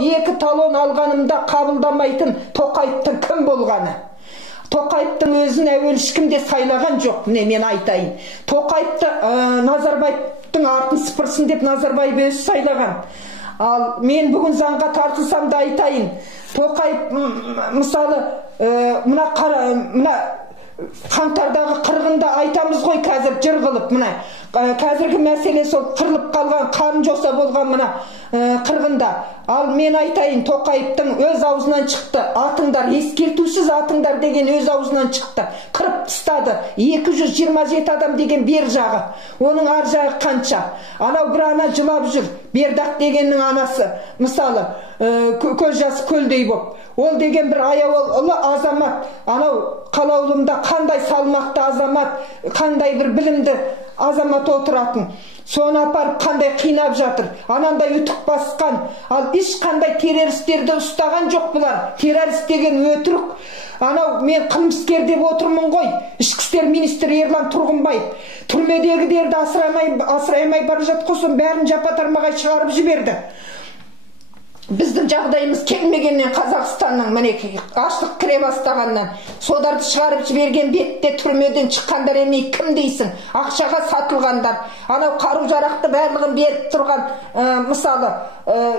2 талон алғанымда қабылдамайтын Тоқаевтың кім болғаны? Тоқаевтың өзін әуелі ешкім де сайлаған жоқ. Міне мен айтайын. Тоқаевты Назарбаевтың артын сыпырсын деп Назарбаев өзі сайлаған. Ал мен бүгін заңға тартылсам да айтайын. Тоқаев мысалы мына қаңтардағы қырғында айтамыз ғой, қазір жыр қылып, мына қазіргі мәселе сол қырылып қалған, қарын жоса болған мына қырғында. Ал мен айтайын, Тоқаевтың өз аузынан шықты, атыңдар, ескертусіз атыңдар деген өз аузынан шықты. Қырып тастады. 227 адам деген бер жағы. Оның ар жағы қанша? Анау бір ана жылап жүр. Бердақ дегеннің анасы, мысалы, көз жасы көлдей боп. Ол деген бір аяулы азамат, анау қалаулымда қандай салмақты азамат, қандай бір білімді азамат отыратын. Соны апарып қандай қинап жатыр. Анандай үтік басқан. Ал ешқандай террористерді ұстаған жоқ бұлар. Террорист деген өтірік. Анау мен қылмыскер деп отырмын ғой. Ішкі істер министрі Ерлан Тұрғынбаев түрмедегілерді асырамай бара жатқосын бәрін жапа-тармағай шығарып жіберді. Біздің жағдайымыз келмегеннен Қазақстанның мінекей аштық кіре бастағаннан содарды шығарып жіберген бетте түрмеден шыққандар емей кім дейсің? Ақшаға сатылғандар. Анау қару-жарақты барлығын беріп тұрған мысалы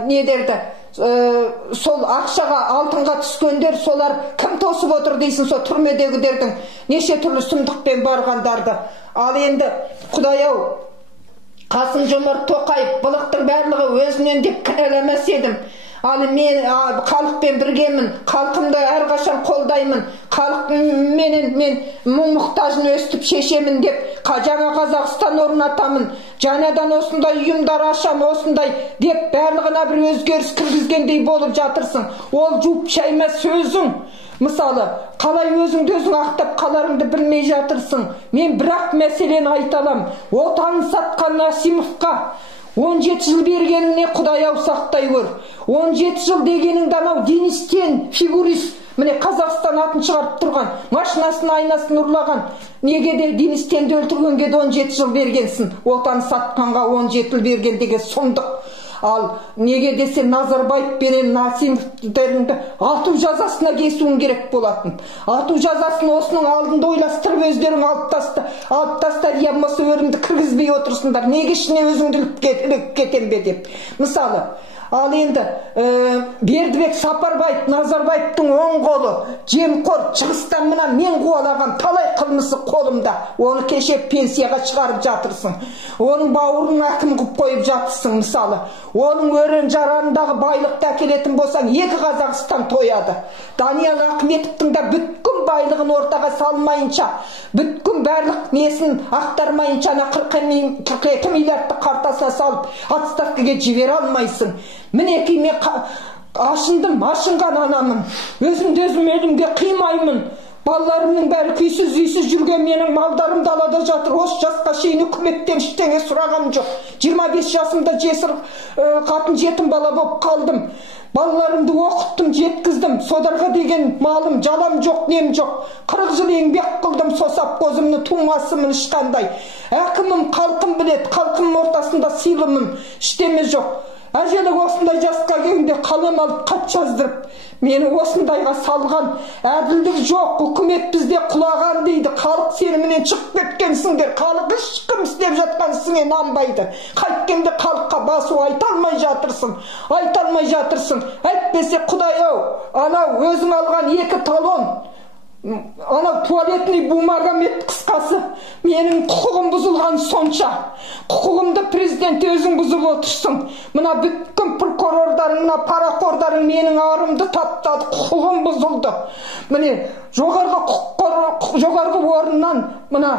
не дерді? Сол ақшаға алтынға түскендер, солар кім тосып отыр дейсің? Сол түрмедегілердің неше түрлі сұмдықпен барғандарды. Ал енді Құдай-ау, Қасым-Жомарт Тоқаев бұлықтың барлығы өзінен деп кінәламас едім. Ал мен халықпен біргемін, халқымды әрқашан қолдаймын, халықменен мен мұқтажын өстіп шешемін деп жаңа Қазақстан орнатамын, жаңадан осындай ұйымдар ашам, осындай деп барлығына бір өзгеріс кіргізгендей болып жатырсың. Ол жуып шайма сөзің. Мысалы, қалай өзіңді өзің ақтап қаларыңды білмей жатырсың. Мен бірақ мәселені айталам. Отанын сатқан Насимовқа 17 жыл бергеніңе Құдай-ау сақтай көр. 17 жыл дегеніңді анау Денис Тен, фигурист, міне Қазақстан атын шығарып тұрған, машинасын айнасын ұрлаған. Неге де Денис Тенді өлтіргенге де 17 жыл бергенсің? Отан сатқанға 17 жыл берген деген сұмдық. Ал неге десе Назарбаев пенен Насимовтерді ату жазасына кесуің керек болатын. Ату жазасын осының алдында ойластырып өздерің алып таста, я осы өрімді кіргізбей отырсыңдар. Неге ішіне өзіңді іліп кетем бе деп. Мысалы, ал енді Бердібек Сапарбаев, Назарбаевтың оң қолы, жемқор, шығыстан мына мен қуалаған талай қылмысы қолымда. Оны кеше пенсияға шығарып жатырсың. Оның бауырын әкім қып қойып жатырсың мысалы. Оның өрен жарандағы байлықты әкелетін болсаң, 2 Қазақстан тояды. Даниял Ахметовтың да бүткін байлығын ортаға салмайынша, бүткін барлық несін ақтармайынша 42 миллиардты қартасына салып, отставкаға жібере алмайсың. Мінекей мен ашынған анамын. Өзімді өзім өлімге қимаймын. Балаларымның бәрі күйсіз жүрген, менің малдарым далада жатыр. Осы жасқа шейін үкіметтен ештеңе сұрағам жоқ. 25 жасымда жесір қатын жетім бала болып қалдым. Балаларымды оқыттым, жеткіздім. Содарға деген малым, жалам жоқ, нем жоқ. 40 жыл еңбек қылдым, сосап қозымны тумасымын ешқандай. Әкімім, халқым білет, халқымның ортасында сыйлымын. Іштеме жоқ. Әжелік осындай жасқа келгенде қалам алып хат жаздырып, мені осындайға салған. Әділдік жоқ, үкімет бізде құлаған дейді. Халық сенімінен шығып кеткенсіңдер. Халық ешкім істеп жатқан ісіңе нанбайды. Қайткенде халыққа басу айталмай жатырсың. Әйтпесе Құдай-ау, анау өзің алған 2 талон, анау туалетный бумагамет қысқасы, менің құқығым бұзылған сонша. Құқығымды президент өзің бұзып отырсың. Мына бүткін прокурордарың, мына парақордарың менің арымды таптады, құқығым бұзылды. Міне жоғарғы орыннан, мына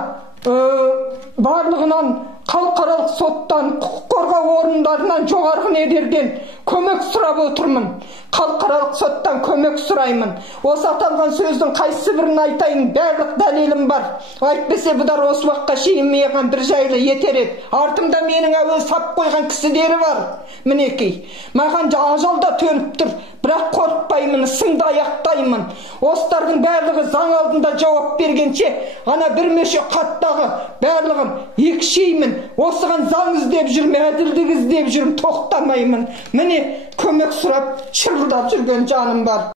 барлығынан, халықаралық соттан, құқық қорғау орындарынан жоғарғы недерден көмек сұрап отырмын. Халықаралық соттан көмек сұраймын. Осы аталған сөздің қайсы бірін айтайын, барлық дәлелім бар. Айтпесе бұдар осы уақытқа шейін маған бір жайлы етер еді. Артымда менің әуел сап қойған кісілері бар. Мінекей, маған ажал да төніп тұр, бірақ қорықпай аяқтаймын, ісіңді аяқтаймын. Осылардың барлығы заң алдында жауап бергенше, ана бірнеше қаттағы барлығын екшеймін. Осыған заң іздеп жүрмін, әділдік іздеп жүрмін, тоқтамаймын. Міне көмек сұрап шырылдап жүрген жаным бар.